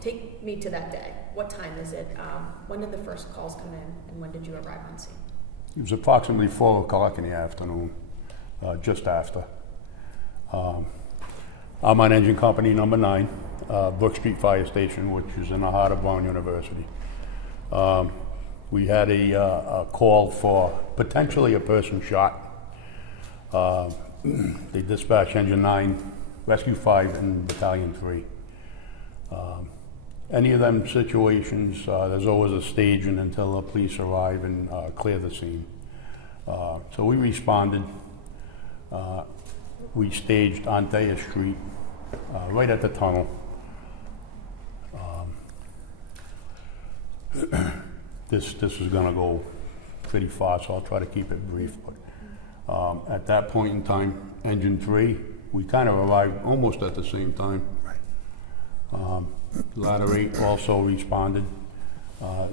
take me to that day. What time is it? When did the first calls come in, and when did you arrive on scene? It was approximately 4 o'clock in the afternoon, just after. I'm on engine company number 9, Brook Street Fire Station, which is in the heart of Brown University. We had a call for potentially a person shot. They dispatched Engine 9, Rescue 5, and Battalion 3. Any of them situations, there's always a staging until the police arrive and clear the scene. So we responded. We staged on Thayer Street, right at the tunnel. This is going to go pretty fast, so I'll try to keep it brief. But at that point in time, Engine 3, we kind of arrived almost at the same time. Ladder 8 also responded.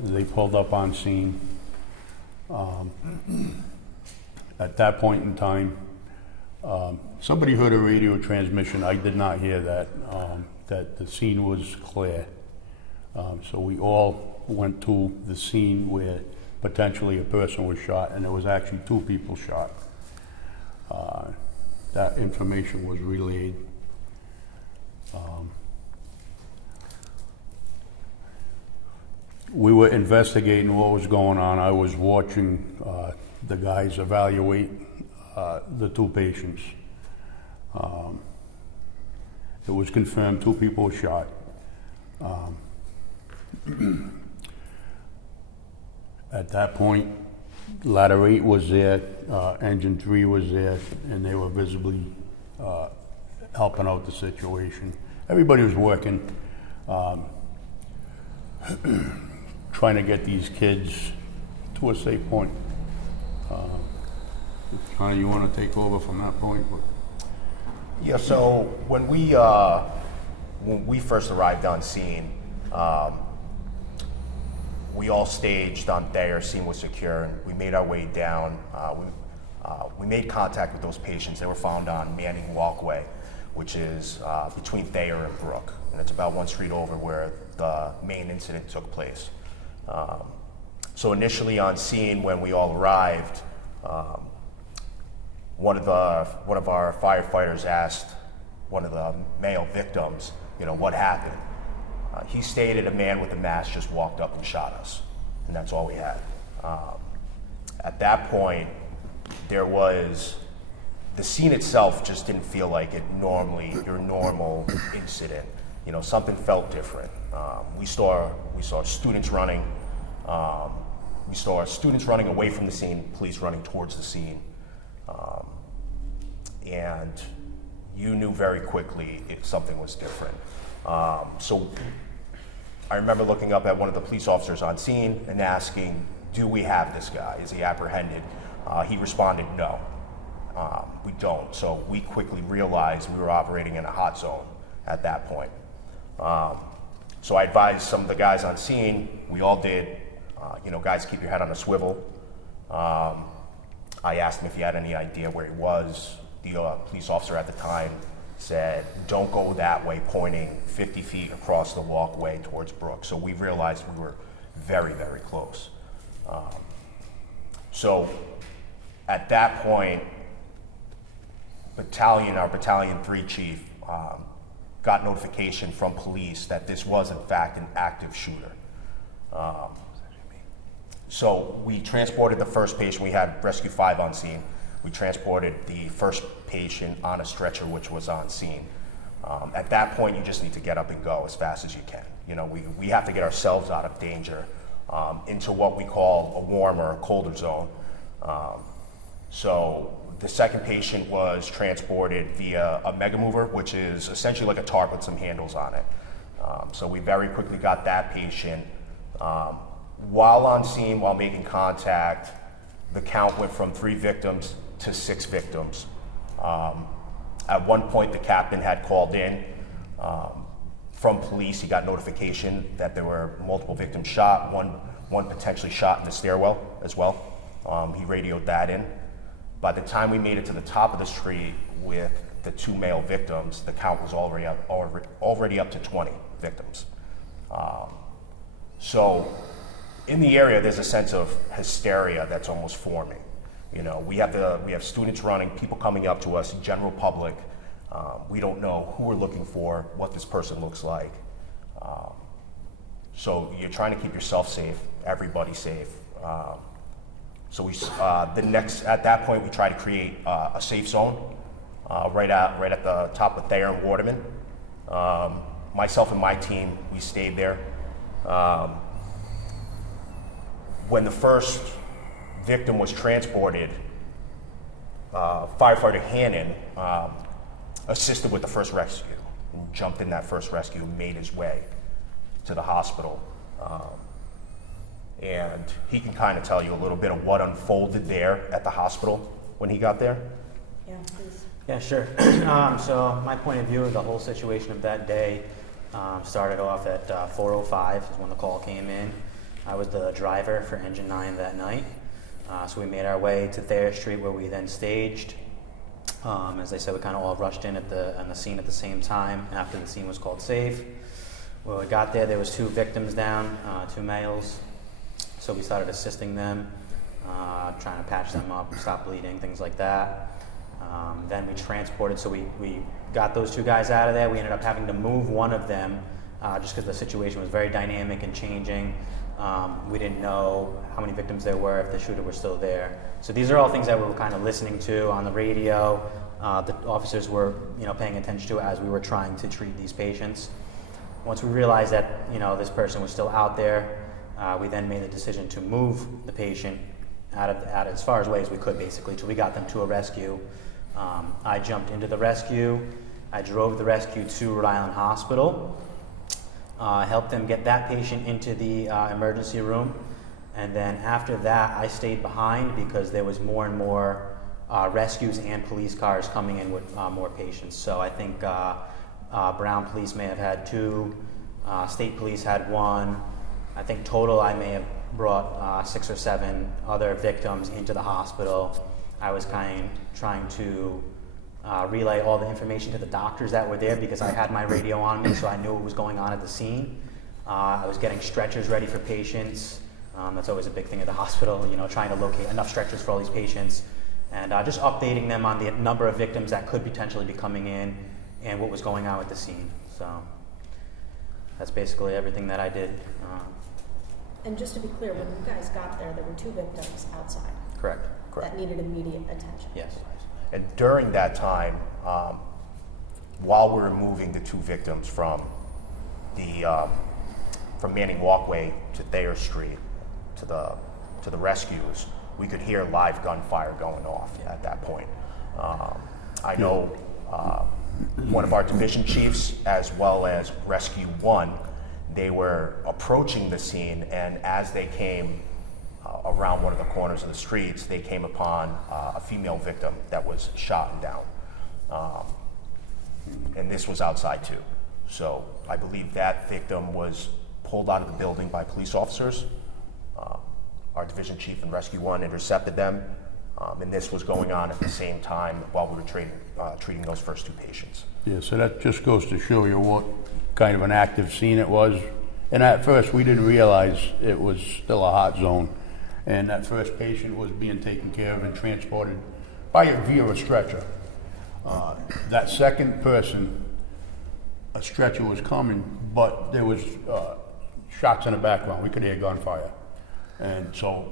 They pulled up on scene. At that point in time, somebody heard a radio transmission. I did not hear that, that the scene was clear. So we all went to the scene where potentially a person was shot, and there was actually 2 people shot. That information was relayed. We were investigating what was going on. I was watching the guys evaluate the 2 patients. It was confirmed 2 people were shot. At that point, Ladder 8 was there, Engine 3 was there, and they were visibly helping out the situation. Everybody was working, trying to get these kids to a safe point. Connie, you want to take over from that point? Yeah, so when we first arrived on scene, we all staged on Thayer, scene was secure, and we made our way down. We made contact with those patients. They were found on Manning Walkway, which is between Thayer and Brook, and it's about 1 street over where the main incident took place. So initially on scene, when we all arrived, one of our firefighters asked one of the male victims, what happened? He stated a man with a mask just walked up and shot us, and that's all we had. At that point, the scene itself just didn't feel like your normal incident. Something felt different. We saw students running. We saw students running away from the scene, police running towards the scene. And you knew very quickly if something was different. So I remember looking up at one of the police officers on scene and asking, do we have this guy? Is he apprehended? He responded, no, we don't. So we quickly realized we were operating in a hot zone at that point. So I advised some of the guys on scene, we all did, guys, keep your head on a swivel. I asked him if he had any idea where he was. The police officer at the time said, don't go that way, pointing 50 feet across the walkway towards Brook. So we realized we were very, very close. So at that point, our Battalion 3 chief got notification from police that this was in fact an active shooter. So we transported the first patient. We had Rescue 5 on scene. We transported the first patient on a stretcher, which was on scene. At that point, you just need to get up and go as fast as you can. We have to get ourselves out of danger into what we call a warmer, colder zone. So the second patient was transported via a mega mover, which is essentially like a tarp with some handles on it. So we very quickly got that patient. While on scene, while making contact, the count went from 3 victims to 6 victims. At one point, the captain had called in from police. He got notification that there were multiple victims shot, one potentially shot in the stairwell as well. He radioed that in. By the time we made it to the top of the street with the 2 male victims, the count was already up to 20 victims. So in the area, there's a sense of hysteria that's almost forming. You know, we have students running, people coming up to us, general public. We don't know who we're looking for, what this person looks like. So you're trying to keep yourself safe, everybody safe. So at that point, we try to create a safe zone right at the top of Thayer and Waterman. Myself and my team, we stayed there. When the first victim was transported, firefighter Hannon assisted with the first rescue and jumped in that first rescue and made his way to the hospital. And he can kind of tell you a little bit of what unfolded there at the hospital when he got there. Yeah, please. Yeah, sure. So my point of view of the whole situation of that day started off at 4:05 is when the call came in. I was the driver for Engine 9 that night. So we made our way to Thayer Street where we then staged. As I said, we kind of all rushed in on the scene at the same time after the scene was called safe. When we got there was 2 victims down, 2 males. So we started assisting them, trying to patch them up, stop bleeding, things like that. Then we transported, so we got those 2 guys out of there. We ended up having to move one of them just because the situation was very dynamic and changing. We didn't know how many victims there were, if the shooter was still there. So these are all things that we were kind of listening to on the radio. The officers were, paying attention to as we were trying to treat these patients. Once we realized that, this person was still out there, we then made the decision to move the patient out as far away as we could, basically, till we got them to a rescue. I jumped into the rescue. I drove the rescue to Rhode Island Hospital. Helped them get that patient into the emergency room. And then after that, I stayed behind because there was more and more rescues and police cars coming in with more patients. So I think Brown Police may have had 2, State Police had 1. I think total I may have brought 6 or 7 other victims into the hospital. I was trying to relay all the information to the doctors that were there because I had my radio on me, so I knew what was going on at the scene. I was getting stretchers ready for patients. That's always a big thing at the hospital, trying to locate enough stretchers for all these patients. And just updating them on the number of victims that could potentially be coming in and what was going on with the scene. So that's basically everything that I did. And just to be clear, when you guys got there were 2 victims outside. Correct. That needed immediate attention. Yes. And during that time, while we were moving the 2 victims from Manning Walkway to Thayer Street to the rescues, we could hear live gunfire going off at that point. I know one of our division chiefs, as well as Rescue 1, they were approaching the scene, and as they came around one of the corners of the streets, they came upon a female victim that was shot and down. And this was outside too. So I believe that victim was pulled out of the building by police officers. Our division chief and Rescue 1 intercepted them, and this was going on at the same time while we were treating those first 2 patients. Yeah, so that just goes to show you what kind of an active scene it was. And at first, we didn't realize it was still a hot zone. And that first patient was being taken care of and transported via a stretcher. That second person, a stretcher was coming, but there was shots in the background. We could hear gunfire. And so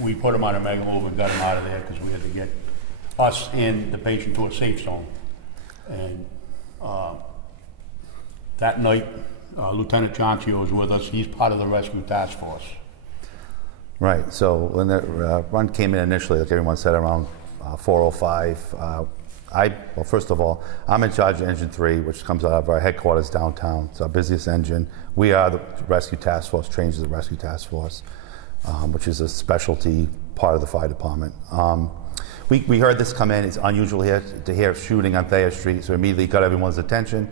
we put him on a mega move and got him out of there because we had to get us and the patient to a safe zone. And that night, Lieutenant Chancio was with us. He's part of the rescue task force. Right. So when the run came in initially, like everyone said, around 4:05, well, first of all, I'm in charge of Engine 3, which comes out of our headquarters downtown. It's our busiest engine. We are the rescue task force, trained as the rescue task force, which is a specialty part of the fire department. We heard this come in. It's unusual here to hear shooting on Thayer Street, so immediately got everyone's attention.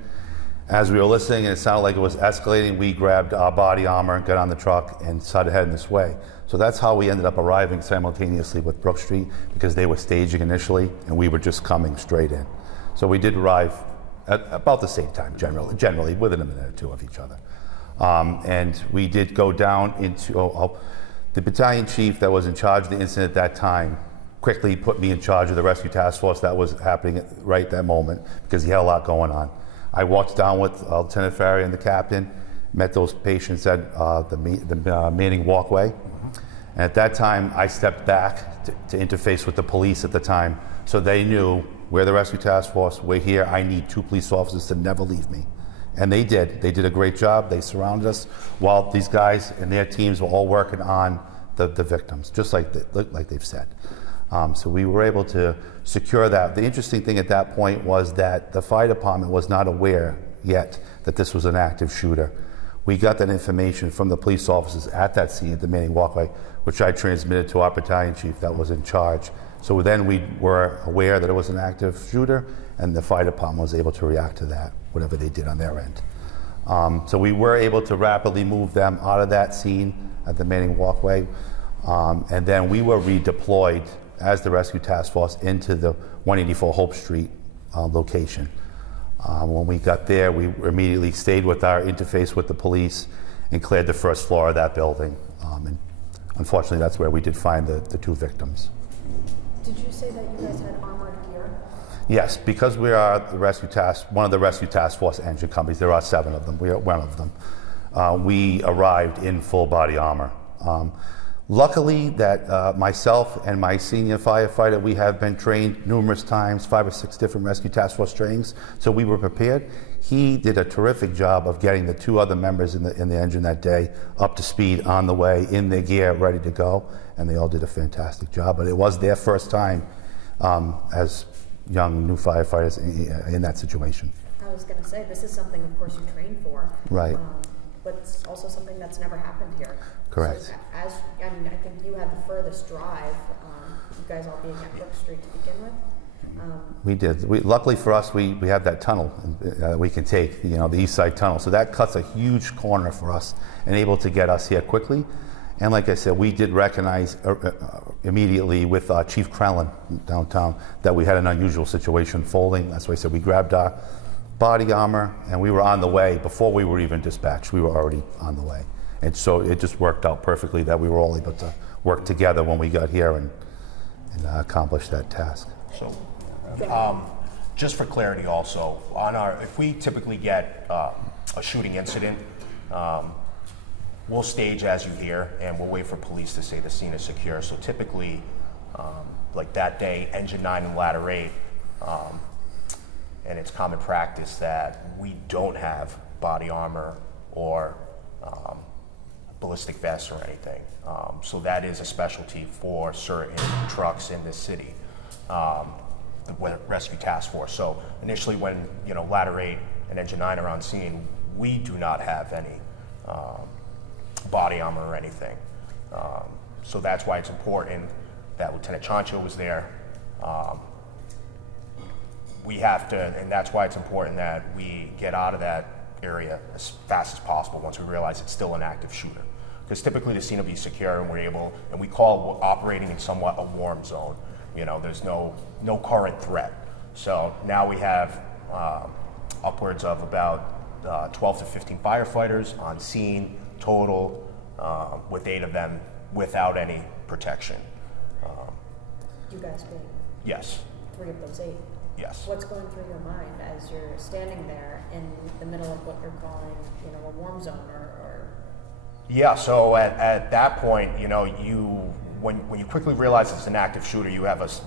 As we were listening and it sounded like it was escalating, we grabbed our body armor, got on the truck, and started heading this way. So that's how we ended up arriving simultaneously with Brook Street, because they were staging initially and we were just coming straight in. So we did arrive at about the same time, generally within a minute or 2 of each other. And we did go down into, the battalion chief that was in charge of the incident at that time quickly put me in charge of the rescue task force that was happening right that moment because he had a lot going on. I walked down with Lieutenant Ferry and the captain, met those patients at the Manning walkway. And at that time, I stepped back to interface with the police at the time. So they knew, we're the rescue task force, we're here, I need 2 police officers to never leave me. And they did. They did a great job. They surrounded us while these guys and their teams were all working on the victims, just like they've said. So we were able to secure that. The interesting thing at that point was that the fire department was not aware yet that this was an active shooter. We got that information from the police officers at that scene at the Manning walkway, which I transmitted to our battalion chief that was in charge. So then we were aware that it was an active shooter, and the fire department was able to react to that, whatever they did on their end. So we were able to rapidly move them out of that scene at the Manning walkway, and then we were redeployed as the rescue task force into the 184 Hope Street location. When we got there, we immediately stayed with our interface with the police and cleared the first floor of that building. And unfortunately, that's where we did find the 2 victims. Did you say that you guys had armored gear? Yes, because we are one of the rescue task force engine companies. There are 7 of them. We are one of them. We arrived in full body armor. Luckily, that myself and my senior firefighter, we have been trained numerous times, 5 or 6 different rescue task force trainings, so we were prepared. He did a terrific job of getting the 2 other members in the engine that day up to speed on the way, in their gear, ready to go, and they all did a fantastic job. But it was their first time as young new firefighters in that situation. I was going to say, this is something, of course, you train for. Right. But it's also something that's never happened here. Correct. So I think you had the furthest drive, you guys all being at Brook Street to begin with. We did. Luckily for us, we have that tunnel we can take, the East Side Tunnel. So that cuts a huge corner for us and able to get us here quickly. And like I said, we did recognize immediately with Chief Krellin downtown that we had an unusual situation folding. That's why I said we grabbed our body armor and we were on the way. Before we were even dispatched, we were already on the way. And so it just worked out perfectly that we were all able to work together when we got here and accomplish that task. So, just for clarity also, if we typically get a shooting incident, we'll stage as you hear and we'll wait for police to say the scene is secure. So typically, like that day, engine 9 and ladder 8, and it's common practice that we don't have body armor or ballistic vests or anything. So that is a specialty for certain trucks in this city, the rescue task force. So initially when ladder 8 and engine 9 are on scene, we do not have any body armor or anything. So that's why it's important that Lieutenant Chancho was there. We have to, and that's why it's important that we get out of that area as fast as possible once we realize it's still an active shooter. Because typically the scene will be secure and we call operating in somewhat a warm zone. There's no current threat. So now we have upwards of about 12 to 15 firefighters on scene total, with 8 of them without any protection. You guys being Yes. 3 of those 8. Yes. What's going through your mind as you're standing there in the middle of what you're calling, a warm zone or? Yeah. So at that point, when you quickly realize it's an active shooter, you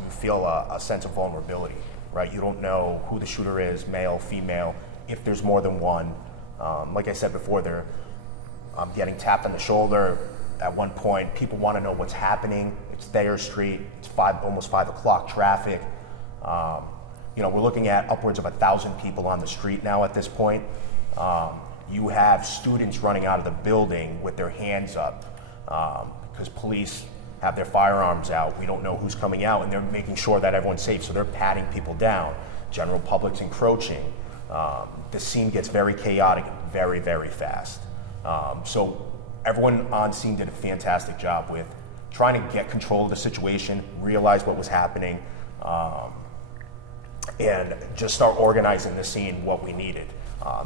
feel a sense of vulnerability, right? You don't know who the shooter is, male, female, if there's more than one. Like I said before, they're getting tapped on the shoulder. At one point, people want to know what's happening. It's Thayer Street. It's almost 5 o'clock traffic. We're looking at upwards of 1,000 people on the street now at this point. You have students running out of the building with their hands up because police have their firearms out. We don't know who's coming out, and they're making sure that everyone's safe, so they're patting people down. General public's encroaching. The scene gets very chaotic very, very fast. So everyone on scene did a fantastic job with trying to get control of the situation, realize what was happening, and just start organizing the scene what we needed.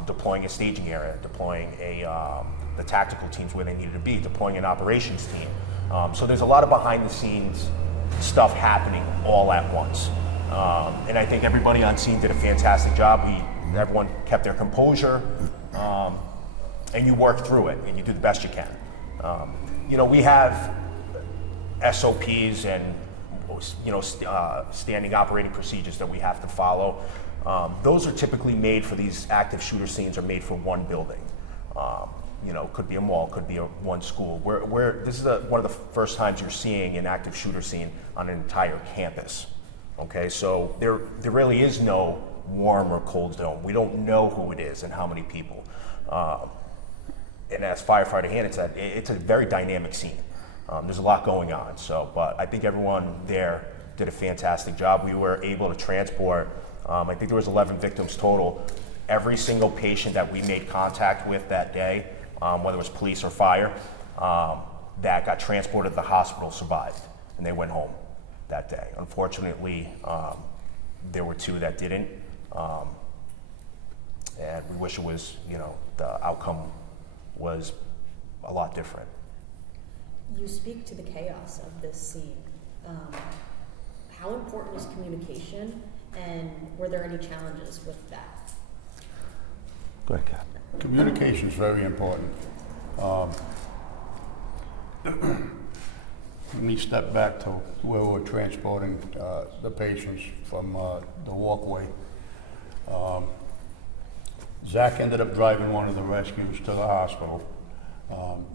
deploying a staging area, deploying the tactical teams where they needed to be, deploying an operations team. So there's a lot of behind the scenes stuff happening all at once. And I think everybody on scene did a fantastic job. Everyone kept their composure, and you work through it, and you do the best you can. We have SOPs and standing operating procedures that we have to follow. Those are typically made for these active shooter scenes, are made for one building. Could be a mall, could be one school. This is one of the first times you're seeing an active shooter scene on an entire campus. Okay, so there really is no warm or cold zone. We don't know who it is and how many people. And as firefighter Hannah said, it's a very dynamic scene. There's a lot going on. But I think everyone there did a fantastic job. We were able to transport, I think there was 11 victims total. Every single patient that we made contact with that day, whether it was police or fire, that got transported to the hospital survived, and they went home that day. Unfortunately, there were 2 that didn't, and we wish it was, the outcome was a lot different. You speak to the chaos of this scene. How important is communication, and were there any challenges with that? Go ahead, Cap. Communication is very important. Let me step back to where we're transporting the patients from the walkway. Zach ended up driving one of the rescues to the hospital,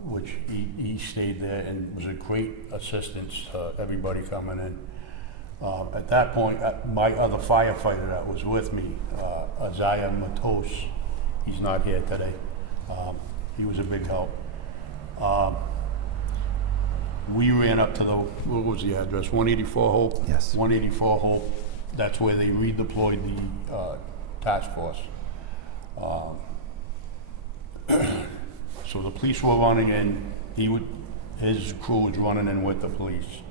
which he stayed there and was a great assistance to everybody coming in. At that point, my other firefighter that was with me, Isaiah Matos, he's not here today. He was a big help. We ran up to what was the address? 184 Hope? Yes. 184 Hope. That's where they redeployed the task force. So the police were running in. His crew was running in with the police.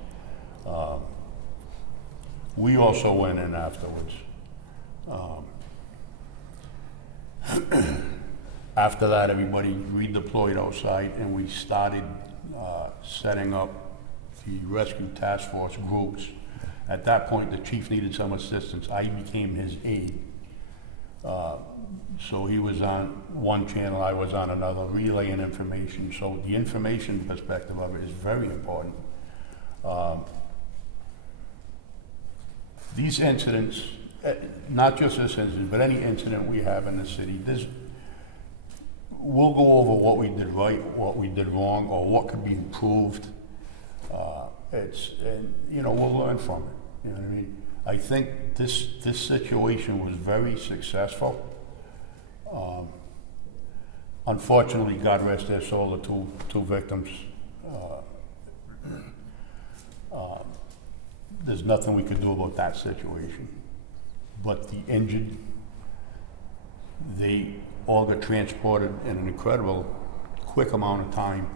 We also went in afterwards. After that, everybody redeployed outside, and we started setting up the rescue task force groups. At that point, the chief needed some assistance. I became his aide. So he was on one channel, I was on another, relaying information. So the information perspective of it is very important. These incidents, not just this incident, but any incident we have in the city, we'll go over what we did right, what we did wrong, or what could be improved. We'll learn from it. You know what I mean? I think this situation was very successful. Unfortunately, God rest their soul, the two victims. There's nothing we could do about that situation. But the injured, they all got transported in an incredible quick amount of time,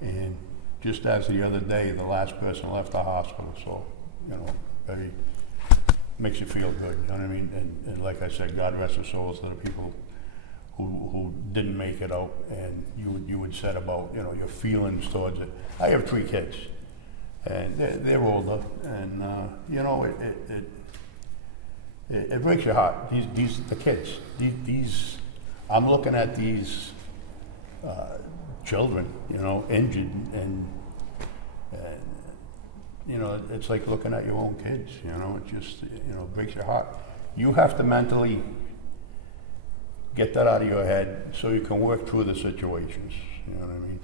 and just as the other day, the last person left the hospital. So, very makes you feel good. You know what I mean? And like I said, God rest their souls to the people who didn't make it out. And you had said about your feelings towards it. I have 3 kids, and they're older, and it breaks your heart. The kids. I'm looking at these children, injured, and it's like looking at your own kids. It just breaks your heart. You have to mentally get that out of your head so you can work through the situations. You know what I mean?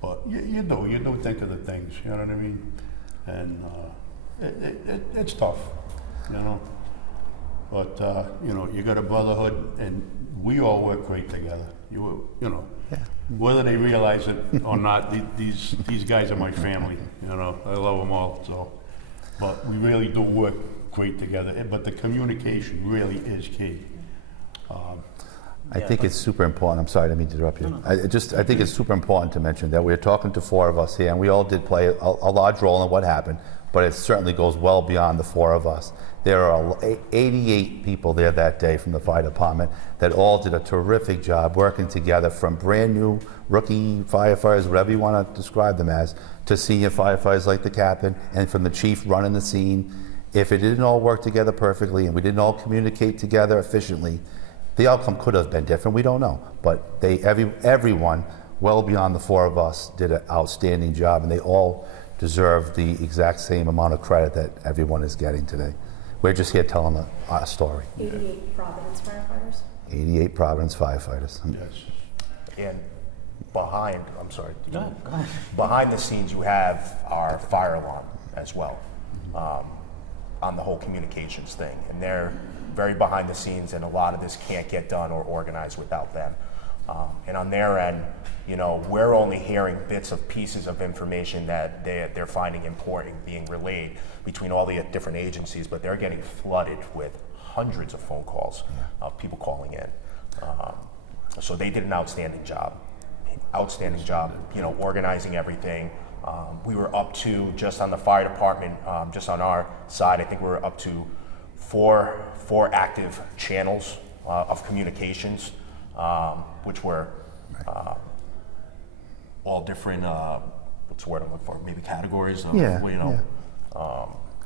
But you do think of the things. You know what I mean? And it's tough. But you got a brotherhood, and we all work great together. Whether they realize it or not, these guys are my family. I love them all. So, but we really do work great together. But the communication really is key. I think it's super important. I'm sorry, I didn't mean to interrupt you. No. I think it's super important to mention that we're talking to 4 of us here, and we all did play a large role in what happened. but it certainly goes well beyond the 4 of us. There are 88 people there that day from the fire department that all did a terrific job working together, from brand new rookie firefighters, whatever you want to describe them as, to senior firefighters like the captain, and from the chief running the scene. If it didn't all work together perfectly and we didn't all communicate together efficiently, the outcome could have been different. We don't know. But everyone, well beyond the 4 of us, did an outstanding job, and they all deserve the exact same amount of credit that everyone is getting today. We're just here telling a story. 88 Providence firefighters? 88 Providence firefighters. Yes. And behind, I'm sorry, Go ahead. behind the scenes, you have our fire alarm as well, on the whole communications thing. And they're very behind the scenes, and a lot of this can't get done or organized without them. And on their end, you know, we're only hearing bits of pieces of information that they're finding important being relayed between all the different agencies, but they're getting flooded with hundreds of phone calls of people calling in. So they did an outstanding job, you know, organizing everything. We were up to, just on the fire department, just on our side, I think we were up to four active channels of communications, which were all different, what's the word I'm looking for, maybe categories of, Yeah, you know.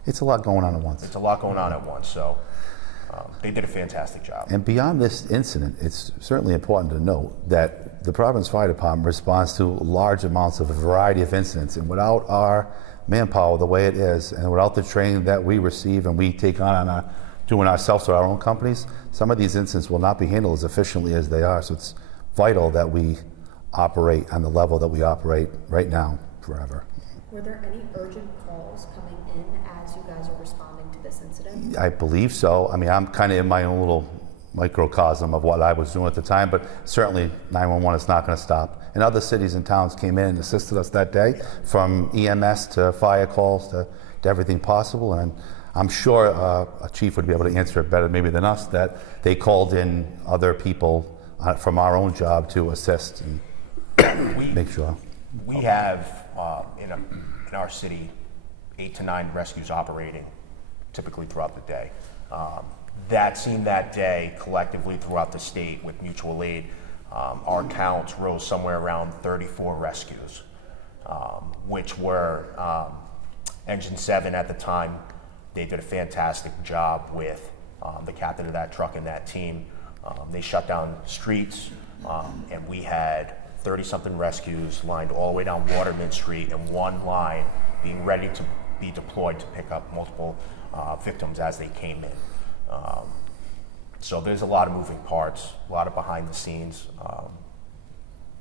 It's a lot going on at once. It's a lot going on at once, so they did a fantastic job. And beyond this incident, it's certainly important to note that the Providence Fire Department responds to large amounts of a variety of incidents, and without our manpower the way it is, and without the training that we receive and we take on doing ourselves to our own companies, some of these incidents will not be handled as efficiently as they are. So it's vital that we operate on the level that we operate right now, forever. Were there any urgent calls coming in as you guys are responding to this incident? I believe so. I mean, I'm kind of in my own little microcosm of what I was doing at the time, but certainly 911 is not going to stop. And other cities and towns came in and assisted us that day, from EMS to fire calls to everything possible. And I'm sure a chief would be able to answer it better maybe than us, that they called in other people from our own job to assist and make sure. We have in our city 8 to 9 rescues operating typically throughout the day. That scene that day, collectively throughout the state with mutual aid, our counts rose somewhere around 34 rescues, which were Engine 7 at the time. They did a fantastic job with the captain of that truck and that team. They shut down streets, and we had 30-something rescues lined all the way down Waterman Street in one line, being ready to be deployed to pick up multiple victims as they came in. So there's a lot of moving parts, a lot of behind the scenes,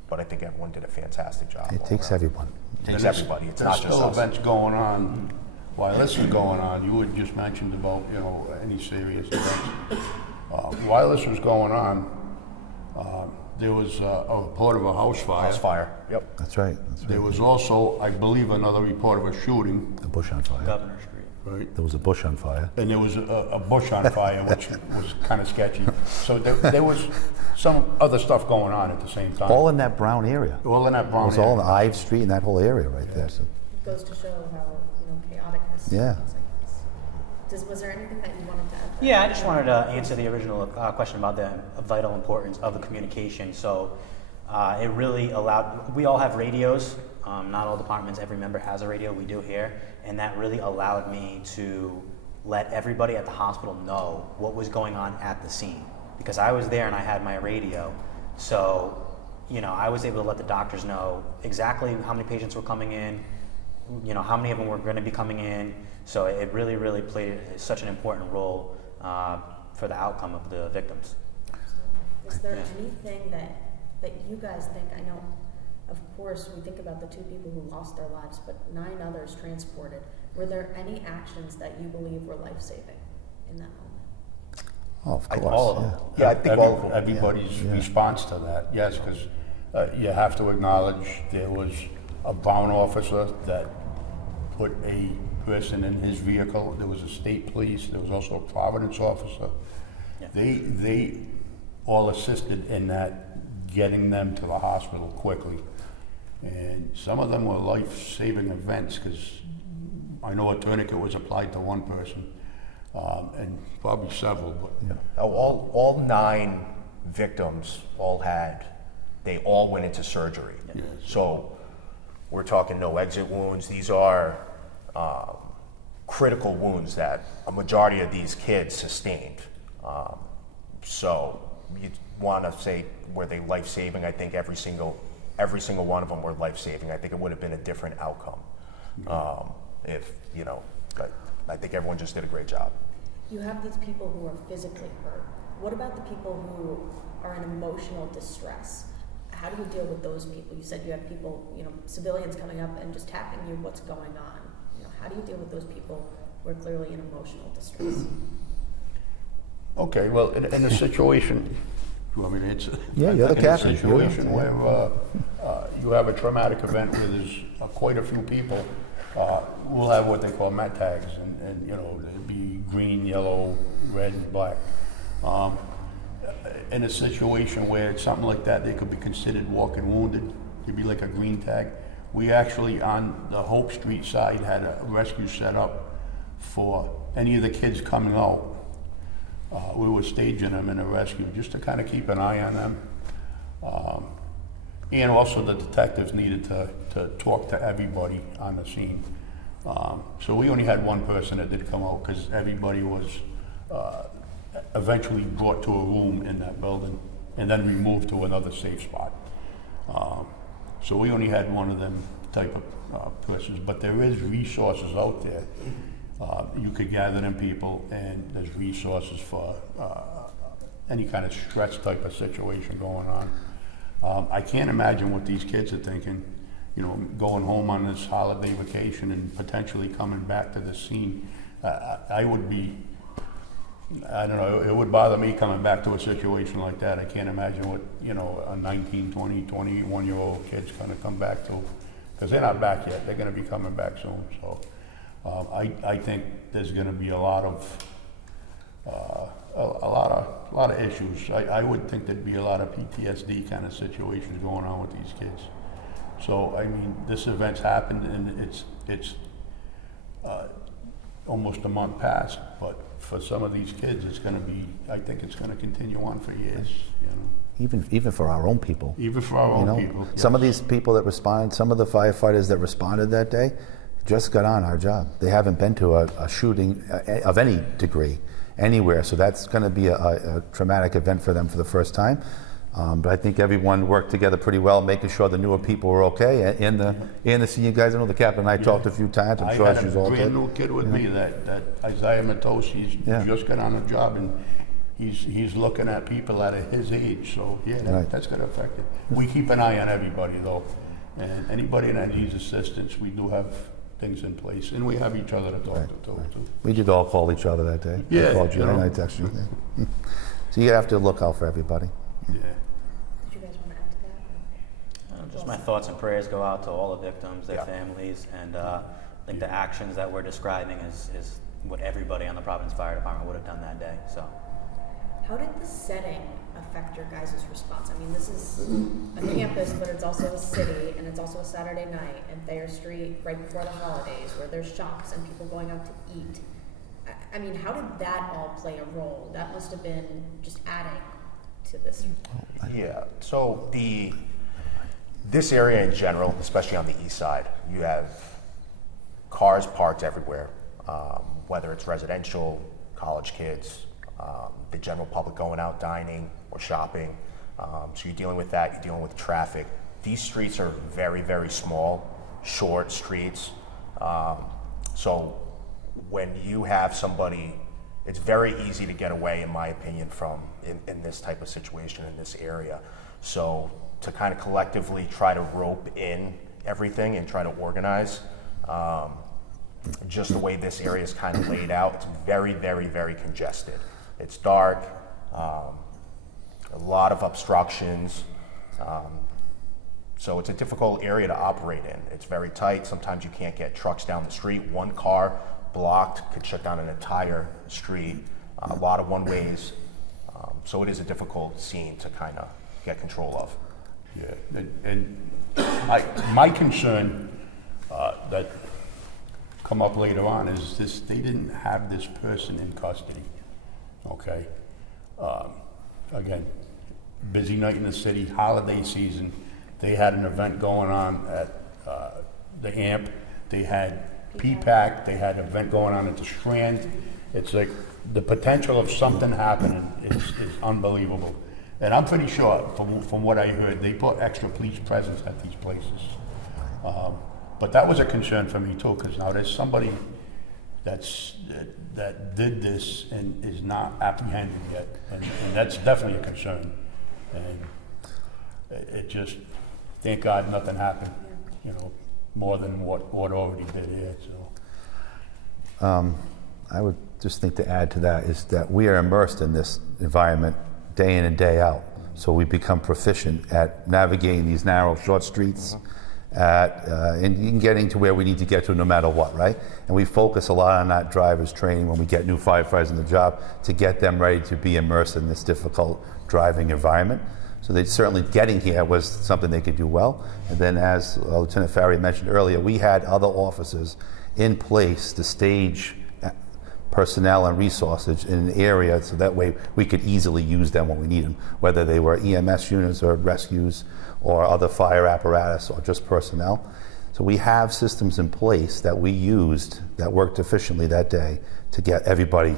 but I think everyone did a fantastic job. It takes everyone. It takes everybody. It's There's not just still us. events going on. While this is going on, you had just mentioned about, you know, any serious events. While this was going on, there was a report of a house fire. House fire. Yep. That's right. There was also, I believe, another report of a shooting, A bush on fire. Governor Street. right? There was a bush on fire. And there was a bush on fire, which was kind of sketchy. So there was some other stuff going on at the same time. All in that brown area. All in that It brown was all in area. Ive Street and that whole area right there. So. It goes to show how, you know, chaotic this Yeah. things like this. Was there anything that you wanted to add? Yeah, I just wanted to answer the original question about the vital importance of the communication. So it really allowed, we all have radios. Not all departments, every member has a radio. We do here. And that really allowed me to let everybody at the hospital know what was going on at the scene. Because I was there and I had my radio. So, you know, I was able to let the doctors know exactly how many patients were coming in, you know, how many of them were going to be coming in. So it really, really played such an important role for the outcome of the victims. Was there anything that you guys think, I know, of course, we think about the 2 people who lost their lives, but 9 others transported. Were there any actions that you believe were life-saving in that moment? Oh, of course. All of them. yeah. Yeah, I think all of them. Everybody's response to that, yes, because you have to acknowledge there was a Brown officer that put a person in his vehicle. There was a state police. There was also a Providence officer. Yeah. They all assisted in that, getting them to the hospital quickly. And some of them were life-saving events, because I know a tourniquet was applied to one person, and probably several, but All 9 victims they all went into surgery. Yes. So we're talking no exit wounds. These are critical wounds that a majority of these kids sustained. So you want to say, were they life-saving? I think every single one of them were life-saving. I think it would have been a different outcome. But I think everyone just did a great job. You have these people who are physically hurt. What about the people who are in emotional distress? How do you deal with those people? You said you have people, civilians coming up and just tapping you, what's going on? How do you deal with those people who are clearly in emotional distress? okay, well, in a situation, you want me to answer? Yeah, you're the captain. In a situation where you have a traumatic event where there's quite a few people, we'll have what they call mat tags, and they'd be green, yellow, red, and black. In a situation where it's something like that, they could be considered walking wounded. It'd be like a green tag. We actually, on the Hope Street side, had a rescue set up for any of the kids coming out. We were staging them in a rescue just to kind of keep an eye on them. And also the detectives needed to talk to everybody on the scene. So we only had one person that did come out because everybody was eventually brought to a room in that building and then removed to another safe spot. So we only had one of them type of persons, but there is resources out there. You could gather them people, and there's resources for any kind of stress type of situation going on. I can't imagine what these kids are thinking, going home on this holiday vacation and potentially coming back to the scene. I would be, I don't know, it would bother me coming back to a situation like that. I can't imagine what, a 19, 20, 21-year-old kid's gonna come back to, because they're not back yet. They're gonna be coming back soon. So I think there's gonna be a lot of issues. I would think there'd be a lot of PTSD kind of situations going on with these kids. So, I mean, this event's happened and it's almost a month past, but for some of these kids, I think it's gonna continue on for years, Even for our own people. Even for our own people. Some yes. of these people that responded, some of the firefighters that responded that day just got on our job. They haven't been to a shooting of any degree anywhere, so that's going to be a traumatic event for them for the first time. But I think everyone worked together pretty well, making sure the newer people were okay. And the senior guys, I know the captain and I talked a few times. I'm sure she's all I had a good. brand new kid with me that Isaiah Matos, he's just got on the job, and he's looking at people at his age. So that's going to affect it. We keep an eye on everybody though, and anybody that needs assistance, we do have things in place, and we have each other to talk to too. We did all call each other that day. Yeah, I called you and I texted you. So you have to look out for everybody. Yeah. Did you guys want to add to that? Just my thoughts and prayers go out to all the victims, their families, and I think the actions that we're describing is what everybody on the Providence Fire Department would have done that day. So, How did the setting affect your guys' response? I mean, this is a campus, but it's also a city, and it's also a Saturday night, and Thayer Street right before the holidays, where there's shops and people going out to eat. I mean, how did that all play a role? That must have been just adding to this. Yeah, so this area in general, especially on the east side, you have cars parked everywhere, whether it's residential, college kids, the general public going out dining or shopping. So you're dealing with that, you're dealing with traffic. These streets are very, very small, short streets. So when you have somebody, it's very easy to get away, in my opinion, from in this type of situation in this area. So to kind of collectively try to rope in everything and try to organize, just the way this area is kind of laid out, it's very, very, very congested. It's dark, a lot of obstructions, so it's a difficult area to operate in. It's very tight. Sometimes you can't get trucks down the street. One car blocked could shut down an entire street, a lot of one-ways. So it is a difficult scene to kind of get control of. Yeah, and my concern that come up later on is this, they didn't have this person in custody, okay? Again, busy night in the city, holiday season, they had an event going on at the AMP, they had P-PAC, they had an event going on at the Strand. It's like the potential of something happening is unbelievable. And I'm pretty sure, from what I heard, they put extra police presence at these places. But that was a concern for me too, because now there's somebody that did this and is not apprehended yet, and that's definitely a concern. And it just, thank God nothing happened, you know, more than what already did here, so. I would just think to add to that is that we are immersed in this environment day in and day out. So we become proficient at navigating these narrow, short streets, and getting to where we need to get to no matter what, right? And we focus a lot on that driver's training when we get new firefighters in the job to get them ready to be immersed in this difficult driving environment. So they certainly getting here was something they could do well. And then as Lieutenant Farry mentioned earlier, we had other officers in place to stage personnel and resources in an area so that way we could easily use them when we need them, whether they were EMS units or rescues or other fire apparatus or just personnel. So we have systems in place that we used that worked efficiently that day to get everybody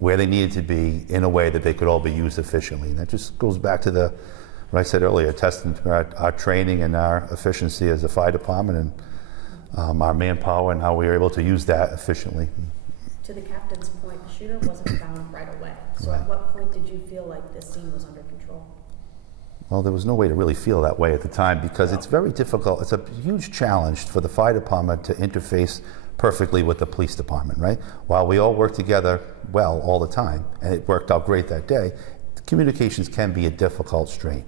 where they needed to be in a way that they could all be used efficiently. And that just goes back to what I said earlier, testing our training and our efficiency as a fire department and our manpower and how we were able to use that efficiently. To the captain's point, the shooter wasn't found right away. So Right. at what point did you feel like this scene was under control? Well, there was no way to really feel that way at the time because it's very difficult. It's a huge challenge for the fire department to interface perfectly with the police department, right? While we all work together well all the time, and it worked out great that day, communications can be a difficult strain.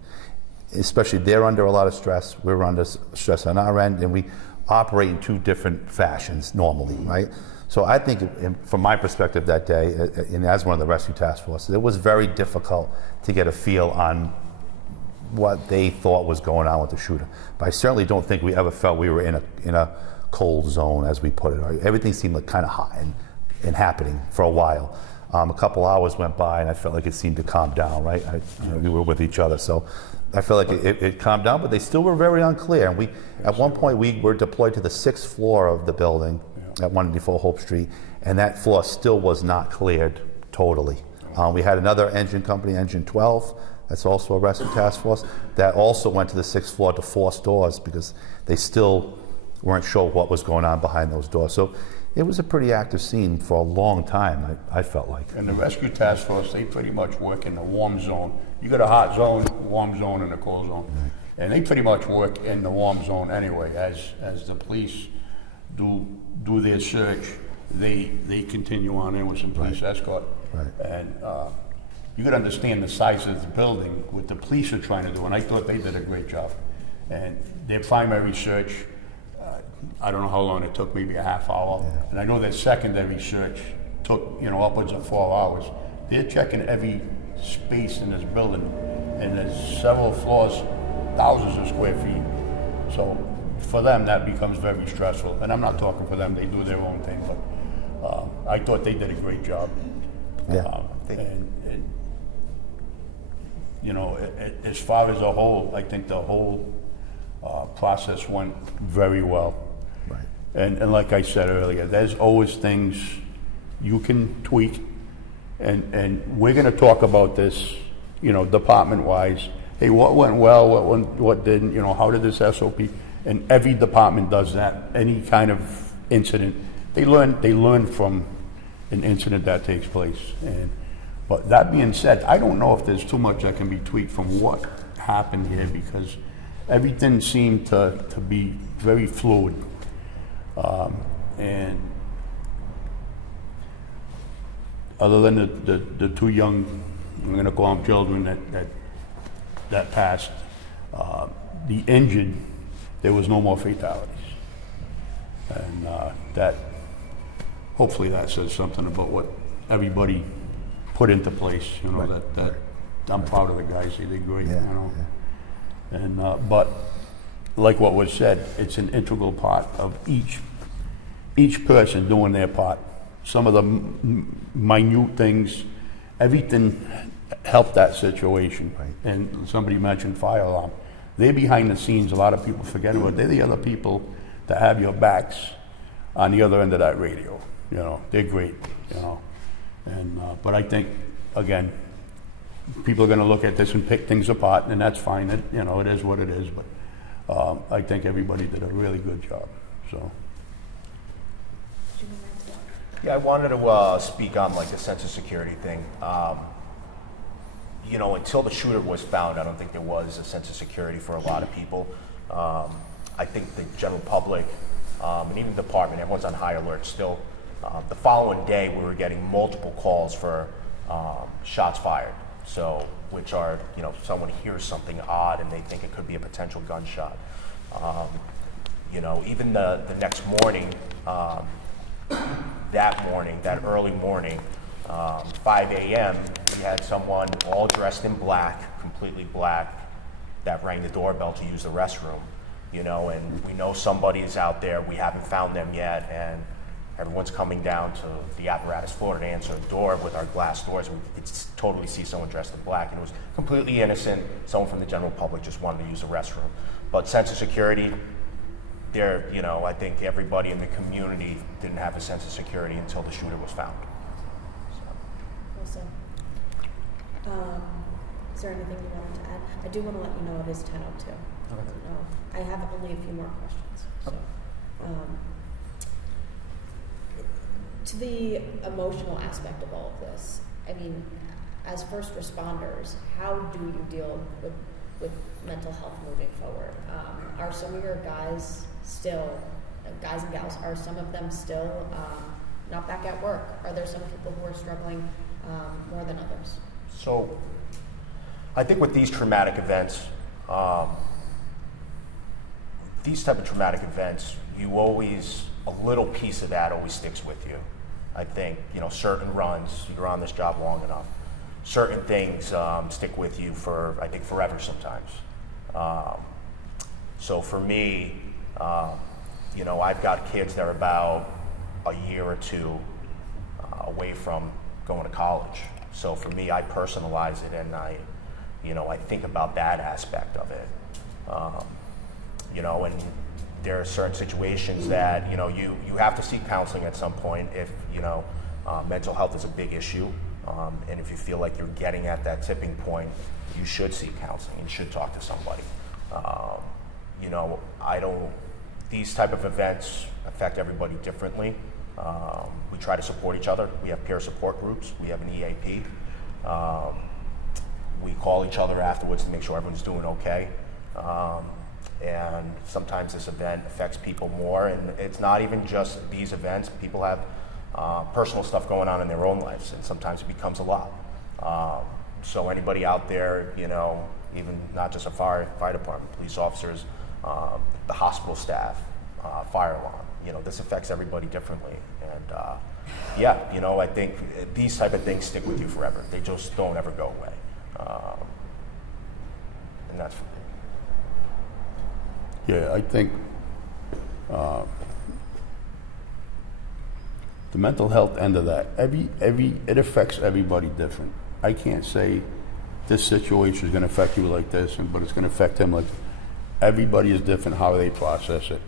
Especially they're under a lot of stress, we're under stress on our end, and we operate in two different fashions normally, right? So I think from my perspective that day, and as one of the rescue task forces, it was very difficult to get a feel on what they thought was going on with the shooter. But I certainly don't think we ever felt we were in a cold zone, as we put it. Everything seemed like kind of hot and happening for a while. A couple hours went by and I felt like it seemed to calm down, right? We were with each other, so I felt like it calmed down, but they still were very unclear. And at one point we were deployed to the 6th floor of the building at 184 Hope Street, and that floor still was not cleared totally. We had another engine company, Engine 12, that's also a rescue task force, that also went to the 6th floor to force doors because they still weren't sure what was going on behind those doors. So it was a pretty active scene for a long time, I felt like. And the rescue task force, they pretty much work in the warm zone. You got a hot zone, warm zone, and a cold zone. Right. And they pretty much work in the warm zone anyway. As the police do their search, they continue on in with some police escort. Right. And you got to understand the size of the building, what the police are trying to do, and I thought they did a great job. And their primary search, I don't know how long it took, maybe a half hour. Yeah. And I know their secondary search took, upwards of 4 hours. They're checking every space in this building, and there's several floors, thousands of square feet. So for them, that becomes very stressful. And I'm not talking for them, they do their own thing, but I thought they did a great job. Yeah. As far as a whole, I think the whole process went very well. Right. And like I said earlier, there's always things you can tweak, and we're going to talk about this, department-wise. Hey, what went well, what didn't, how did this SOP, and every department does that. Any kind of incident, they learn from an incident that takes place. But that being said, I don't know if there's too much that can be tweaked from what happened here, because everything seemed to be very fluid. And other than the two young, I'm going to call them children that passed, the injured, there was no more fatalities. And that, hopefully that says something about what everybody put into place, that I'm proud of the guys, they did great, Yeah. And, but like what was said, it's an integral part of each each person doing their part. Some of the minute things, everything helped that situation. Right. And somebody mentioned fire alarm. They're behind the scenes. A lot of people forget about. They're the other people that have your backs on the other end of that radio. You know, they're great. You know, and but I think again, people are going to look at this and pick things apart, and that's fine. It, you know, it is what it is. But I think everybody did a really good job. So. Yeah, I wanted to speak on like the sense of security thing. You know, until the shooter was found, I don't think there was a sense of security for a lot of people. I think the general public and even the department, everyone's on high alert still. The following day, we were getting multiple calls for shots fired. So, which are, you know, someone hears something odd and they think it could be a potential gunshot. You know, even the next morning, that early morning, 5 a.m., we had someone all dressed in black, completely black, that rang the doorbell to use the restroom, you know, and we know somebody is out there, we haven't found them yet, and everyone's coming down to the apparatus floor to answer the door with our glass doors. We could totally see someone dressed in black, and it was completely innocent. Someone from the general public just wanted to use the restroom. But sense of security, there, you know, I think everybody in the community didn't have a sense of security until the shooter was found. Also, is there anything you wanted to add? I do want to let you know it is 10:02. I have only a few more questions. So, to the emotional aspect of all of this, I mean, as first responders, how do you deal with mental health moving forward? Are some of your guys still, guys and gals, are some of them still not back at work? Are there some people who are struggling more than others? So, I think with these traumatic events, you always, a little piece of that always sticks with you. I think, you know, certain runs, you're on this job long enough, certain things stick with you for, I think, forever sometimes. So for me, you know, I've got kids that are about a year or two away from going to college. So for me, I personalize it, and I think about that aspect of it. You know, and there are certain situations that, you know, you have to seek counseling at some point if, you know, mental health is a big issue. And if you feel like you're getting at that tipping point, you should seek counseling and should talk to somebody. You know, these type of events affect everybody differently. We try to support each other. We have peer support groups. We have an EAP. We call each other afterwards to make sure everyone's doing okay. And sometimes this event affects people more, and it's not even just these events. People have personal stuff going on in their own lives, and sometimes it becomes a lot. So anybody out there, you know, even not just a fire department, police officers, the hospital staff, fire alarm, you know, this affects everybody differently. And yeah, you know, I think these type of things stick with you forever. They just don't ever go away. And that's for me. Yeah, I think the mental health end of that, it affects everybody different. I can't say this situation is going to affect you like this, but it's going to affect him like. Everybody is different how they process it.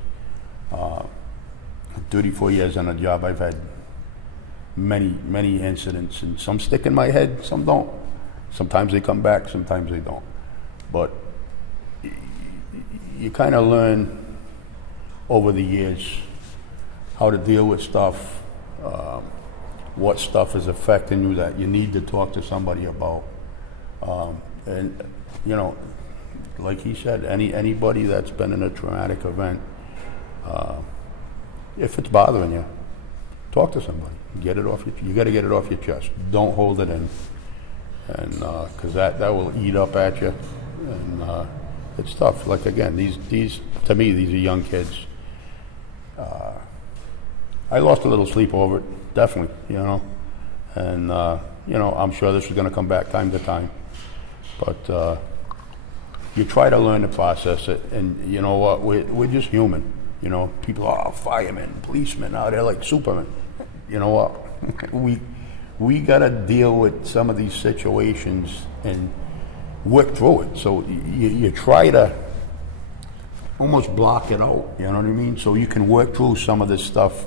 34 years on a job, I've had many incidents, and some stick in my head, some don't. Sometimes they come back, sometimes they don't. But you kind of learn over the years how to deal with stuff, what stuff is affecting you that you need to talk to somebody about. And, you know, like he said, anybody that's been in a traumatic event, if it's bothering you, talk to somebody. Get it off you got to get it off your chest. Don't hold it in, and because that will eat up at you, and it's tough. Like again, these to me, these are young kids. I lost a little sleep over it, definitely, you know, and you know, I'm sure this is going to come back time to time, but. You try to learn to process it, and you know what? We're just human. You know, people, oh, firemen, policemen, oh, they're like Superman. You know what? we got to deal with some of these situations and work through it. So you try to almost block it out, you know what I mean? So you can work through some of this stuff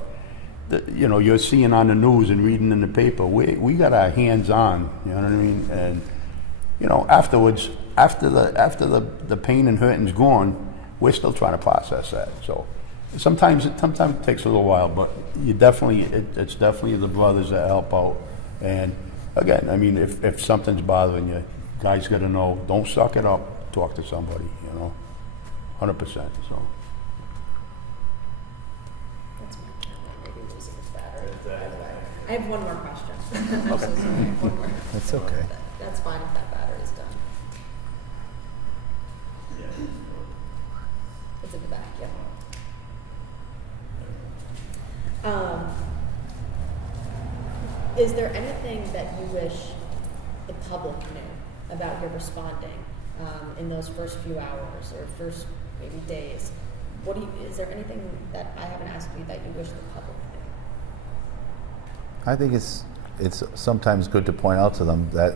that, you know, you're seeing on the news and reading in the paper. We got our hands on, you know what I mean? And, you know, afterwards, after the pain and hurting's gone, we're still trying to process that. So sometimes it takes a little while, but you definitely, it's definitely the brothers that help out. And again, I mean, if something's bothering you, guys got to know, don't suck it up, talk to somebody, you know, 100%, so. That's my camera, maybe losing its battery. I have one more question. I'm so sorry, one more. That's okay. That's fine if that battery's done. It's in the back, yeah. Is there anything that you wish the public knew about your responding in those first few hours or first maybe days? Is there anything that I haven't asked you that you wish the public knew? I think it's sometimes good to point out to them that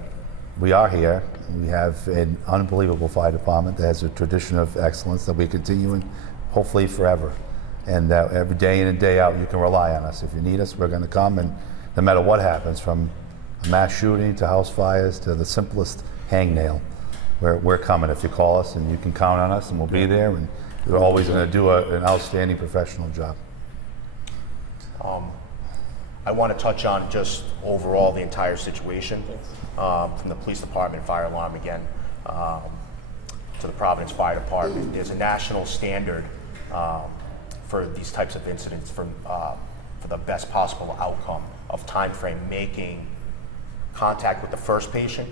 we are here. We have an unbelievable fire department that has a tradition of excellence that we continue in, hopefully forever. And that every day in and day out, you can rely on us. If you need us, we're going to come, and no matter what happens, from a mass shooting to house fires to the simplest hangnail, we're coming if you call us, and you can count on us, and we'll be there, and we're always going to do an outstanding professional job. I want to touch on just overall the entire situation, from the police department, fire alarm again, to the Providence Fire Department. There's a national standard for these types of incidents for the best possible outcome of time frame, making contact with the first patient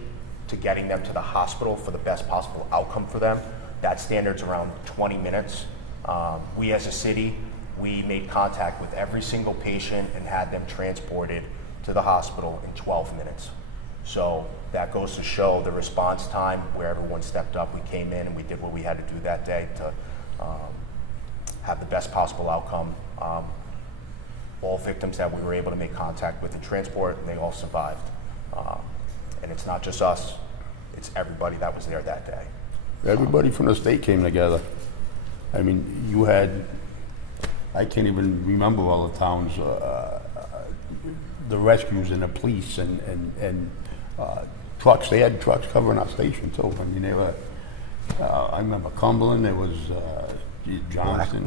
to getting them to the hospital for the best possible outcome for them. That standard's around 20 minutes. We as a city, we made contact with every single patient and had them transported to the hospital in 12 minutes. So that goes to show the response time where everyone stepped up. We came in and we did what we had to do that day to have the best possible outcome. All victims that we were able to make contact with and transport, they all survived. And it's not just us, it's everybody that was there that day. Everybody from the state came together. I mean, you had, I can't even remember all the towns, the rescues and the police and trucks. They had trucks covering our station too. I mean, they were, I remember Cumberland, there was Johnston,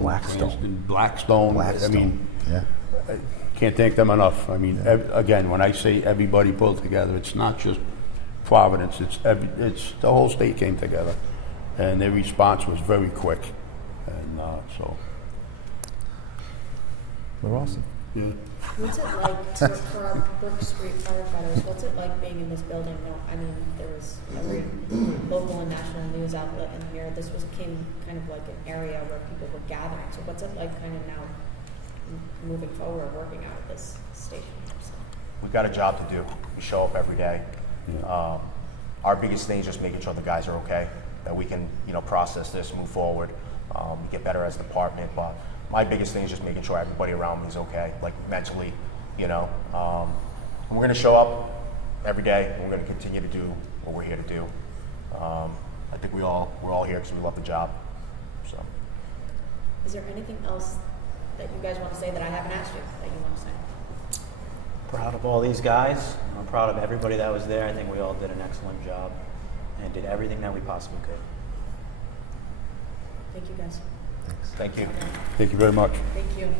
Blackstone. I mean, yeah. I can't thank them enough. I mean, again, when I say everybody pulled together, it's not just Providence, it's the whole state came together. And their response was very quick. And so. We're awesome. Yeah. What's it like for our Brook Street firefighters? What's it like being in this building? No, I mean, there was every local and national news outlet in here. This came kind of like an area where people were gathering. So what's it like kind of now moving forward, working out of this station? So. We've got a job to do. We show up every day. Yeah. Our biggest thing is just making sure the guys are okay, that we can, process this, move forward, get better as a department. But my biggest thing is just making sure everybody around me is okay, like mentally, And we're going to show up every day. And we're going to continue to do what we're here to do. I think we're all here because we love the job. So. Is there anything else that you guys want to say that I haven't asked you that you want to say? Proud of all these guys. I'm proud of everybody that was there. I think we all did an excellent job and did everything that we possibly could. Thank you, guys. Thank you. Thank you very much. Thank you.